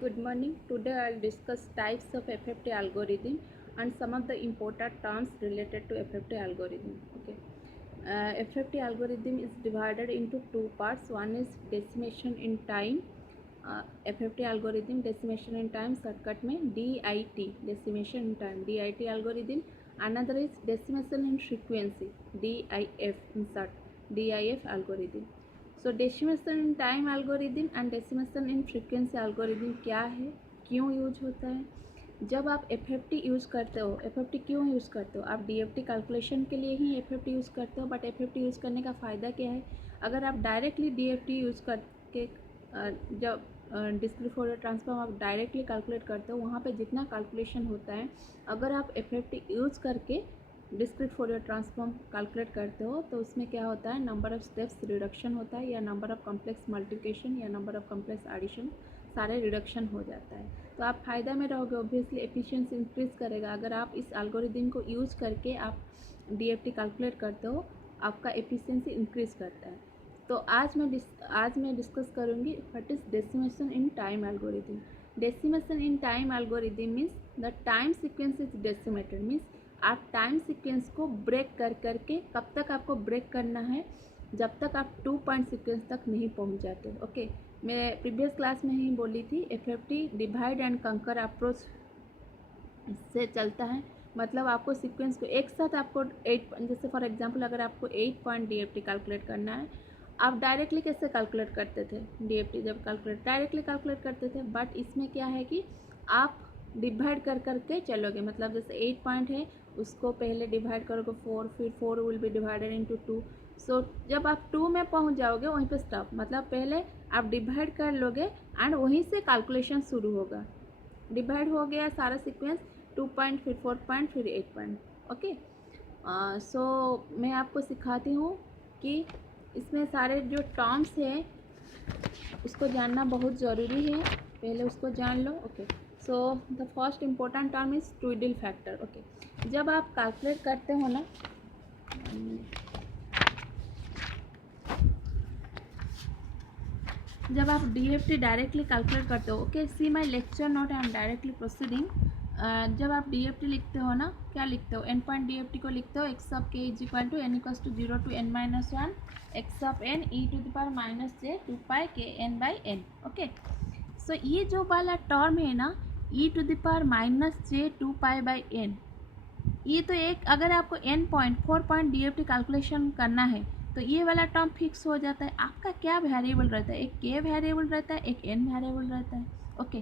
Good morning. Today I'll discuss types of FFT algorithm and some of the important terms related to FFT algorithm. Okay. FFT algorithm is divided into two parts. One is decimation in time. FFT algorithm decimation in time shortcut में DIT decimation in time DIT algorithm. Another is decimation in frequency DIF in short DIF algorithm. So decimation in time algorithm and decimation in frequency algorithm क्या है, क्यों use होता है। जब आप FFT use करते हो, एफएफटी क्यों यूज़ करते हो, आप डीएफटी कैलकुलेशन के लिए ही एफएफटी यूज़ करते हो। बट एफएफटी यूज़ करने का फ़ायदा क्या है, अगर आप डायरेक्टली डीएफटी यूज़ करके जब डिस्क्रीट फोरियर ट्रांसफॉर्म आप डायरेक्टली कैलकुलेट करते हो, वहाँ पे जितना कैलकुलेशन होता है, अगर आप एफएफटी यूज़ करके डिस्क्रीट फोरियर ट्रांसफॉर्म कैलकुलेट करते हो तो उसमें क्या होता है, नंबर ऑफ़ स्टेप्स रिडक्शन होता है, या नंबर ऑफ़ कॉम्प्लेक्स मल्टीप्लिकेशन या नंबर ऑफ़ कॉम्प्लेक्स एडिशन सारे रिडक्शन हो जाता है। तो आप फ़ायदा में रहोगे, ऑब्वियसली एफिशिएंसी इंक्रीज़ करेगा। अगर आप इस एल्गोरिदम को यूज़ करके आप डीएफटी कैलकुलेट करते हो, आपका एफिशिएंसी इंक्रीज़ करता है। तो आज मैं डिस्कस करूँगी what is decimation in time algorithm. Decimation in time algorithm means the time sequence is decimated, means आप टाइम सीक्वेंस को ब्रेक कर के कब तक आपको ब्रेक करना है, जब तक आप 2 पॉइंट सीक्वेंस तक नहीं पहुंच जाते। ओके, मैं प्रीवियस क्लास में ही बोली थी एफएफटी डिवाइड एंड कंकर अप्रोच से चलता है। मतलब आपको सीक्वेंस को एक साथ आपको 8, जैसे फॉर एग्जांपल अगर आपको 8 पॉइंट डीएफटी कैलकुलेट करना है, आप डायरेक्टली कैसे कैलकुलेट करते थे, डीएफटी जब कैलकुलेट डायरेक्टली कैलकुलेट करते थे। बट इसमें क्या है कि आप डिवाइड कर के चलोगे। मतलब जैसे 8 पॉइंट है, उसको पहले डिवाइड करोगे 4, फिर 4 विल बी डिवाइडेड इनटू 2। सो जब आप 2 में पहुंच जाओगे वहीं पे स्टॉप, मतलब पहले आप डिवाइड कर लोगे एंड वहीं से कैलकुलेशन शुरू होगा। डिवाइड हो गया सारा सीक्वेंस, 2 पॉइंट, फिर 4 पॉइंट, फिर 8 पॉइंट। ओके, सो मैं आपको सिखाती हूँ कि इसमें सारे जो टर्म्स हैं उसको जानना बहुत ज़रूरी है, पहले उसको जान लो। Okay, so the first important term is twiddle factor. Okay, जब आप कैलकुलेट करते हो ना, जब आप डीएफटी डायरेक्टली कैलकुलेट करते हो, okay see my lecture note, I am directly proceeding. जब आप डीएफटी लिखते हो ना, क्या लिखते हो, एन पॉइंट डीएफटी को लिखते हो X of K is equal to N equals to 0 to n-1 X of N E to the power minus J 2 pi K N by N. Okay, so ये जो वाला टर्म है ना, E to the power minus J 2 pi by N, ये तो एक, अगर आपको N point 4 point DFT calculation करना है तो ये वाला टर्म फिक्स हो जाता है। आपका क्या वेरिएबल रहता है, एक के वेरिएबल रहता है, एक एन वेरिएबल रहता है। ओके,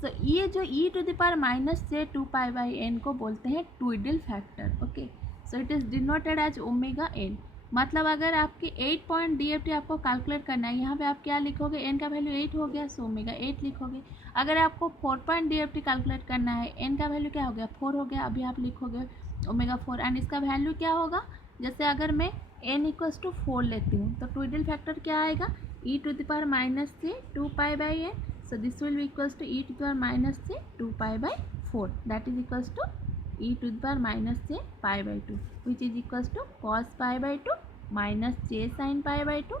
सो ये जो E to the power minus से 2 पाई बाई एन को बोलते हैं twiddle factor. Okay, so it is denoted as omega N. मतलब अगर आपकी 8 पॉइंट डीएफटी आपको कैलकुलेट करना है, यहाँ पे आप क्या लिखोगे, एन का वैल्यू 8 हो गया, सो ओमेगा 8 लिखोगे। अगर आपको 4 पॉइंट डीएफटी कैलकुलेट करना है, एन का वैल्यू क्या हो गया, 4 हो गया, अभी आप लिखोगे ओमेगा 4 एंड इसका वैल्यू क्या होगा। जैसे अगर मैं एन इक्वल्स टू 4 लेती हूँ तो ट्विडल फैक्टर क्या आएगा, e to the power minus से 2 pi by n. So this will be equals to e to the power minus j 2 pi by 4, that is equals to e to the power minus j pi by 2, which is equals to cos pi by 2 minus j sin pi by 2।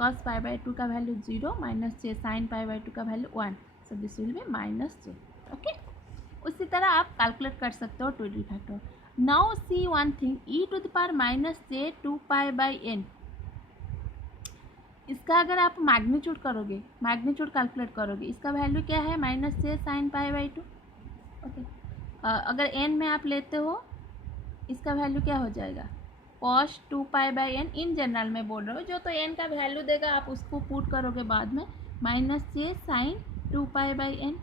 cos pi by 2 का value 0 minus j sin pi by 2 का value 1, so this will be minus j। Okay, उसी तरह आप calculate कर सकते हो twiddle factor. Now see one thing, e to the power minus j 2 pi by n, इसका अगर आप मैग्नीट्यूड करोगे, मैग्नीट्यूड कैलकुलेट करोगे, इसका वैल्यू क्या है, minus j sine pi by 2। Okay, अगर एन में आप लेते हो, इसका वैल्यू क्या हो जाएगा, cos 2 pi by n. In general में बोल रहा हूँ, जो तो एन का वैल्यू देगा आप उसको पुट करोगे बाद में, minus j sine 2 pi by n.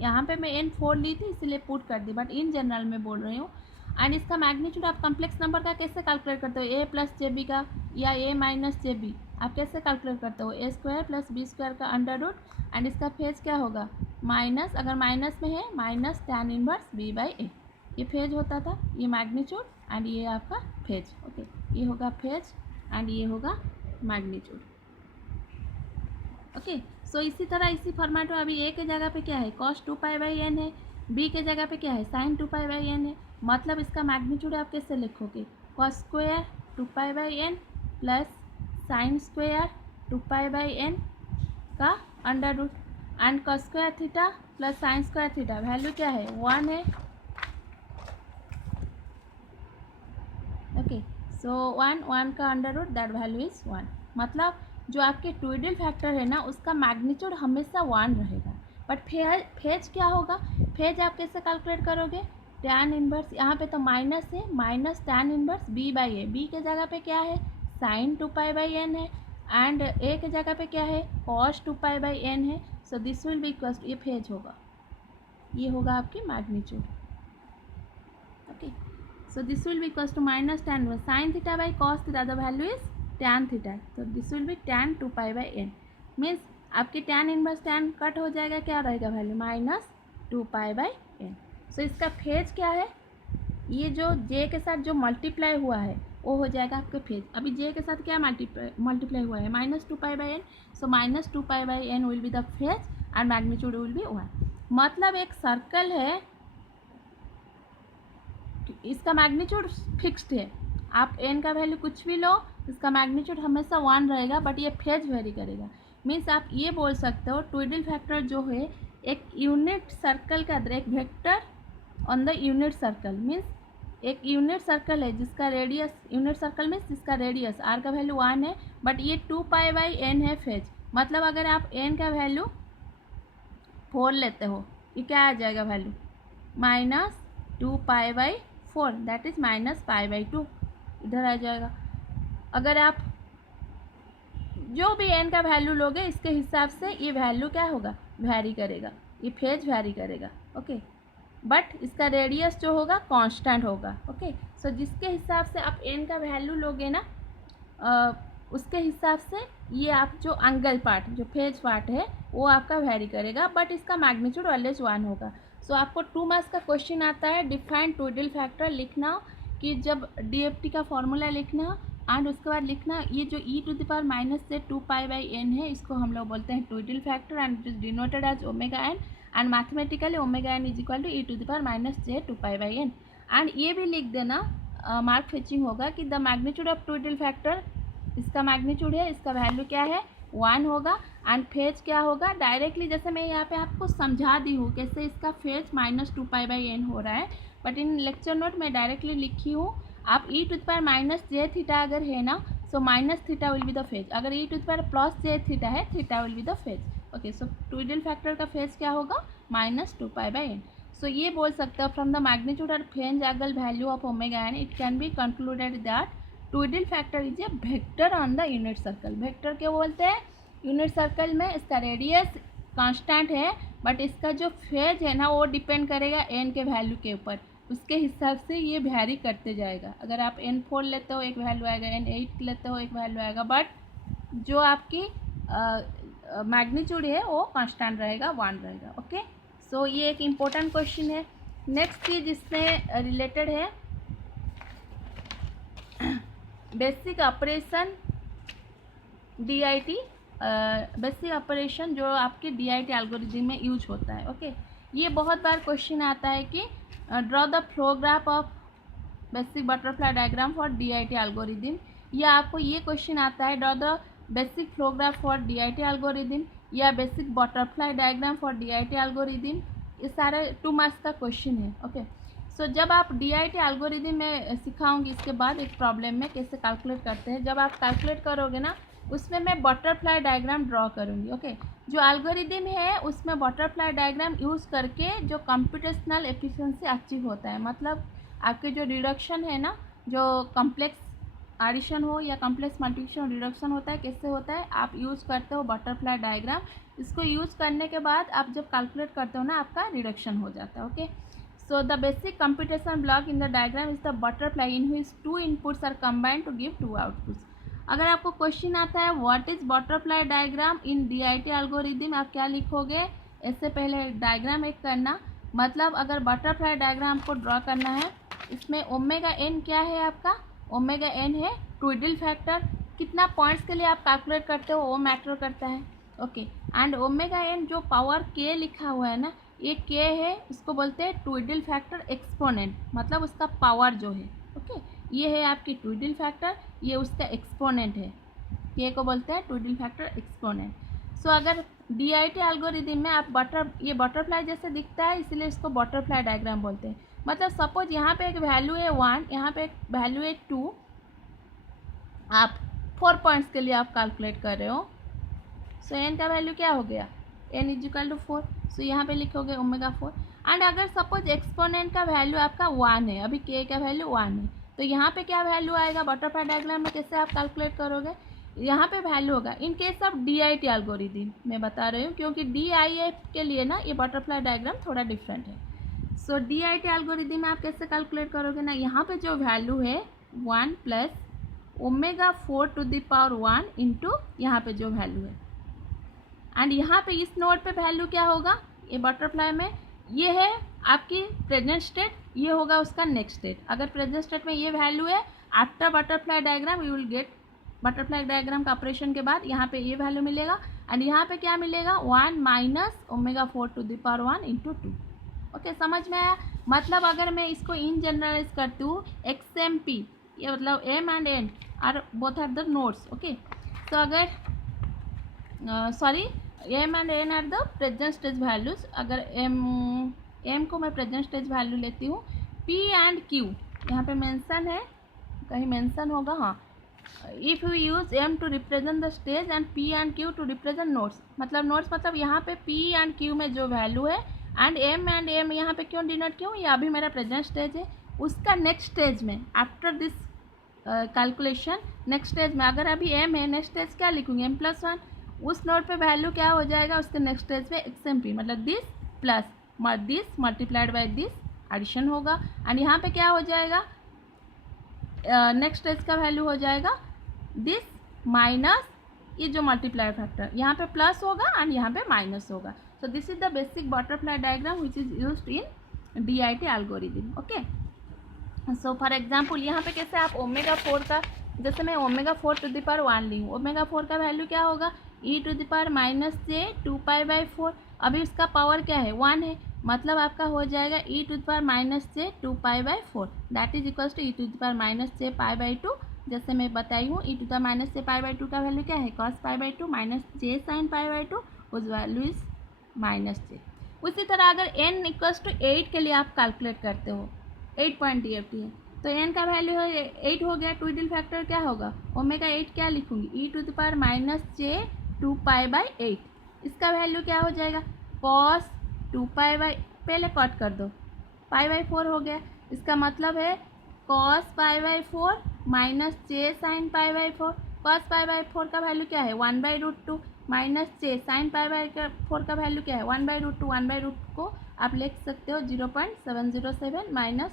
यहाँ पे मैं एन 4 ली थी इसलिए पुट कर दी, बट इन जनरल में बोल रही हूँ। एंड इसका मैग्नीट्यूड आप कम्प्लेक्स नंबर का कैसे कैलकुलेट करते हो, ए प्लस जे बी का या ए माइनस जे बी, आप कैसे कैलकुलेट करते हो, A square plus B square का अंडर रूट, एंड इसका फेज क्या होगा, माइनस, अगर माइनस में है minus tan inverse B by A. ये फेज होता था, ये मैग्नीट्यूड एंड ये आपका फेज। ओके, ये होगा फेज एंड ये होगा मैग्नीट्यूड। ओके, सो इसी तरह इसी फॉर्मेट में अभी ए के जगह पे क्या है, कॉस 2 पाई बाई एन है, बी के जगह पे क्या है, साइन 2 पाई बाई एन है। मतलब इसका मैग्नीट्यूड आप कैसे लिखोगे, cos square 2 pi by N plus sine square 2 pi by N का under root. And cos square theta plus sine square theta value क्या है 1 है। ओके, सो 1 का under root that value is 1। मतलब जो आपके ट्विडल फैक्टर है ना उसका मैग्नीट्यूड हमेशा 1 रहेगा। बट फेज क्या होगा, फेज आप कैसे कैलकुलेट करोगे, टैन इनवर्स, यहाँ पे तो माइनस है, minus tan inverse B by a, b के जगह पे क्या है साइन 2π/n है, एंड ए के जगह पे क्या है कॉस 2π/n है। So this will be equal to, ये फेज होगा, ये होगा आपकी magnitude. Okay, so this will be equals to minus tan inverse sin theta by cos theta, the value is tan theta, so this will be tan 2π/n, means आपके tan inverse tan cut हो जाएगा, क्या रहेगा value minus 2π/n। सो इसका phase क्या है, ये जो j के साथ जो मल्टीप्लाई हुआ है वो हो जाएगा आपके फेज। अभी j के साथ क्या मल्टीप्लाई हुआ है minus 2π/n, so minus 2π/n will be the phase and magnitude will be 1। मतलब एक सर्कल है, इसका मैग्नीट्यूड फिक्स्ड है, आप n का वैल्यू कुछ भी लो इसका मैग्नीट्यूड हमेशा 1 रहेगा, बट ये फेज वेरी करेगा। मीन्स आप ये बोल सकते हो ट्विडल फैक्टर जो है एक यूनिट सर्कल का अंदर, एक vector on the unit circle, means एक यूनिट सर्कल है जिसका रेडियस, यूनिट सर्कल मीन्स जिसका रेडियस r का वैल्यू 1 है, बट ये 2π/n है फेज। मतलब अगर आप n का वैल्यू 4 लेते हो, ये क्या आ जाएगा value minus 2π/4, that is minus π/2 इधर आ जाएगा। अगर आप जो भी n का वैल्यू लोगे इसके हिसाब से ये वैल्यू क्या होगा वैरी करेगा, ये फेज वैरी करेगा। ओके, बट इसका रेडियस जो होगा कांस्टेंट होगा। ओके, सो जिसके हिसाब से आप n का वैल्यू लोगे ना उसके हिसाब से ये आप जो एंगल पार्ट, जो फेज पार्ट है वो आपका वैरी करेगा, बट इसका मैग्नीट्यूड ऑलवेज 1 होगा। सो आपको 2 मार्क्स का क्वेश्चन आता है, डिफाइन ट्विडल फैक्टर लिखना, कि जब DFT का फॉर्मूला लिखना एंड उसके बाद लिखना ये जो e⁻⁻2π/n है इसको हम लोग बोलते हैं twiddle factor and it is denoted as ω_n, and mathematically ω_n is equal to e⁻⁻j2π/n। And ये भी लिख देना, मार्क फेचिंग होगा कि the magnitude of twiddle factor, इसका मैग्नीट्यूड है, इसका वैल्यू क्या है 1 होगा, एंड फेज क्या होगा डायरेक्टली, जैसे मैं यहाँ पे आपको समझा दी हूँ कैसे इसका फेज माइनस 2π/n हो रहा है, बट इन लेक्चर नोट में डायरेक्टली लिखी हूँ। आप e⁻⁻j अगर है ना, so minus theta will be the phase, अगर e⁻+j है theta will be the phase. Okay, so twiddle factor का फेज क्या होगा माइनस 2π/n। सो ये बोल सकते हो फ्रॉम द मैग्नीट्यूड और phase angle value of ω_n it can be concluded that twiddle factor is a vector on the unit circle. Vector क्यों बोलते हैं, यूनिट सर्कल में इसका रेडियस कांस्टेंट है, बट इसका जो फेज है ना वो डिपेंड करेगा n के वैल्यू के ऊपर, उसके हिसाब से ये वैरी करते जाएगा। अगर आप n4 लेते हो एक वैल्यू आएगा, n8 लेते हो एक वैल्यू आएगा, बट जो आपकी मैग्नीट्यूड है वो कांस्टेंट रहेगा, 1 रहेगा। ओके, सो ये एक इम्पोर्टेंट क्वेश्चन है। नेक्स्ट चीज इससे रिलेटेड है basic operation DIT, basic operation जो आपके DIT एल्गोरिथम में यूज होता है। ओके, ये बहुत बार क्वेश्चन आता है कि draw the flow graph of basic butterfly diagram for DIT algorithm, या आपको ये क्वेश्चन आता है draw the basic flow graph for DIT algorithm या basic butterfly diagram for DIT algorithm, ये सारे 2 मार्क्स का क्वेश्चन है। ओके, सो जब आप DIT एल्गोरिथम में सिखाऊंगी इसके बाद एक प्रॉब्लम में कैसे कैलकुलेट करते हैं, जब आप कैलकुलेट करोगे ना उसमें मैं बटरफ्लाई डायग्राम ड्रॉ करूँगी। ओके, जो एल्गोरिथम है उसमें बटरफ्लाई डायग्राम यूज़ करके जो कंप्यूटेशनल एफिशिएंसी अचीव होता है, मतलब आपके जो रिडक्शन है ना, जो कॉम्प्लेक्स एडिशन हो या कॉम्प्लेक्स मल्टीप्लिकेशन रिडक्शन होता है, कैसे होता है, आप यूज़ करते हो बटरफ्लाई डायग्राम। इसको यूज़ करने के बाद आप जब कैलकुलेट करते हो ना आपका रिडक्शन हो जाता है। Okay, so the basic computation block in the diagram is the butterfly in which 2 inputs are combined to give 2 outputs। अगर आपको क्वेश्चन आता है what is butterfly diagram in DIT algorithm, आप क्या लिखोगे, इससे पहले डायग्राम एक करना, मतलब अगर बटरफ्लाई डायग्राम को ड्रॉ करना है, इसमें ω_n क्या है आपका, ω_n है ट्विडल फैक्टर, कितना पॉइंट्स के लिए आप कैलकुलेट करते हो वो मैटर करता है। ओके, एंड ω_n जो पावर k लिखा हुआ है ना, ये k है, इसको बोलते हैं ट्विडल फैक्टर एक्सपोनेंट, मतलब उसका पावर जो है। ओके, ये है आपकी ट्विडल फैक्टर, ये उसका एक्सपोनेंट है, k को बोलते हैं ट्विडल फैक्टर एक्सपोनेंट। सो अगर DIT एल्गोरिदम में आप ये बटरफ्लाई जैसे दिखता है, इसलिए इसको बटरफ्लाई डायग्राम बोलते हैं। मतलब सपोज यहाँ पे एक वैल्यू है 1, यहाँ पे एक वैल्यू है 2, आप 4 पॉइंट्स के लिए आप कैलकुलेट कर रहे हो। सो n का वैल्यू क्या हो गया, n इजिकल टू 4। सो यहाँ पे लिखोगे ओमेगा 4। एंड अगर सपोज एक्सपोनेंट का वैल्यू आपका 1 है, अभी k का वैल्यू 1 है, तो यहाँ पे क्या वैल्यू आएगा बटरफ्लाई डायग्राम में, कैसे आप कैलकुलेट करोगे, यहाँ पे वैल्यू होगा in case of DIT algorithm मैं बता रही हूँ, क्योंकि DIF के लिए ना ये बटरफ्लाई डायग्राम थोड़ा डिफरेंट है। सो DIT एल्गोरिदम में आप कैसे कैलकुलेट करोगे ना, यहाँ पे जो वैल्यू है 1 plus omega 4 to the power 1 into यहाँ पे जो वैल्यू है, एंड यहाँ पे इस नोड पे वैल्यू क्या होगा, ये बटरफ्लाई में ये है आपकी प्रेजेंट स्टेट, ये होगा उसका नेक्स्ट स्टेट। अगर प्रेजेंट स्टेट में ये वैल्यू है, after butterfly diagram you will get, butterfly diagram का ऑपरेशन के बाद यहाँ पे ये वैल्यू मिलेगा, एंड यहाँ पे क्या मिलेगा 1 minus omega 4 to the power 1 into 2। Okay, समझ में आया। मतलब अगर मैं इसको इन जनरलाइज करती हूँ XMP, ये मतलब M and N are both are the nodes. Okay, तो अगर M and N are the present stage values. अगर M को मैं प्रेजेंट स्टेज वैल्यू लेती हूँ, P एंड Q यहाँ पे मेंशन है, कहीं मेंशन होगा, हाँ, if you use M to represent the stage and P and Q to represent nodes. मतलब नोड्स मतलब यहाँ पे P एंड Q में जो वैल्यू है, एंड M यहाँ पे क्यों डिनोट क्यों, ये अभी मेरा प्रेजेंट स्टेज है, उसका नेक्स्ट स्टेज में after this calculation, next stage में अगर अभी M है, नेक्स्ट स्टेज क्या लिखूँगी M+1, उस नोड पे वैल्यू क्या हो जाएगा उसके नेक्स्ट स्टेज पे XMP, मतलब this plus this multiplied by this, addition होगा, एंड यहाँ पे क्या हो जाएगा, नेक्स्ट स्टेज का वैल्यू हो जाएगा दिस माइनस ये जो मल्टीप्लाई फैक्टर, यहाँ पे प्लस होगा एंड यहाँ पे माइनस होगा। So this is the basic butterfly diagram which is used in DIT algorithm. Okay, so for example यहाँ पे कैसे आप ओमेगा 4 का, जैसे मैं ओमेगा 4 टू द पावर 1 ली हूँ, ओमेगा 4 का वैल्यू क्या होगा e to the power -j 2π/4। अभी उसका पावर क्या है 1 है, मतलब आपका हो जाएगा e to the power -j 2π/4 that is equals to e to the power -j π/2। जैसे मैं बताई हूँ e टू द -j π/2 का वैल्यू क्या है cos π/2 -j sin π/2, उस वैल्यू इज -j। उसी तरह अगर n इक्वल्स टू 8 के लिए आप कैलकुलेट करते हो, 8 पॉइंट DFT है, तो n का वैल्यू है 8 हो गया, ट्विडल फैक्टर क्या होगा ओमेगा 8 क्या लिखूंगी e to the power -j 2π/8। इसका वैल्यू क्या हो जाएगा cos 2π/, पहले कट कर दो, π/4 हो गया, इसका मतलब है cos π/4 -j sin π/4। cos π/4 का वैल्यू क्या है 1/√2 -j sin π/4 का वैल्यू क्या है 1/√2। 1/√2 को आप लिख सकते हो 0.707 माइनस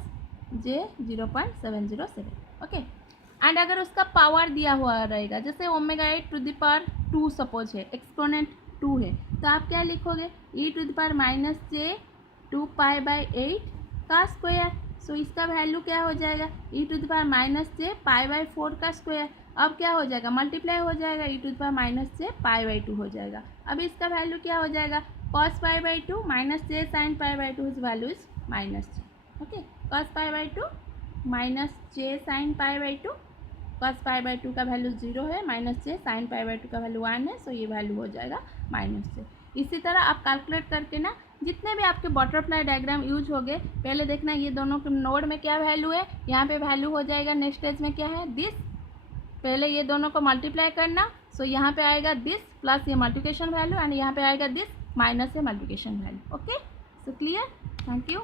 j 0.707। ओके, एंड अगर उसका पावर दिया हुआ रहेगा, जैसे omega 8 to the power 2 suppose है, एक्सपोनेंट 2 है, तो आप क्या लिखोगे e to the power -j 2π/8 का स्क्वायर। सो इसका वैल्यू क्या हो जाएगा e to the power -j π/4 का स्क्वायर। अब क्या हो जाएगा मल्टीप्लाई हो जाएगा, e to the power -j π/2 हो जाएगा। अब इसका वैल्यू क्या हो जाएगा cos π/2 -j sin π/2 is value is -j। Okay, cos π/2 -j sin π/2, cos π/2 का वैल्यू 0 है, -j sin π/2 का वैल्यू 1 है, सो ये वैल्यू हो जाएगा -j। इसी तरह आप कैलकुलेट करके ना जितने भी आपके बटरफ्लाई डायग्राम यूज हो गए, पहले देखना ये दोनों के नोड में क्या वैल्यू है, यहाँ पे वैल्यू हो जाएगा नेक्स्ट स्टेज में क्या है दिस, पहले ये दोनों को मल्टीप्लाई करना, सो यहाँ पे आएगा दिस प्लस ये मल्टीप्लिकेशन वैल्यू, एंड यहाँ पे आएगा दिस माइनस ये multiplication value. Okay, so clear, thank you.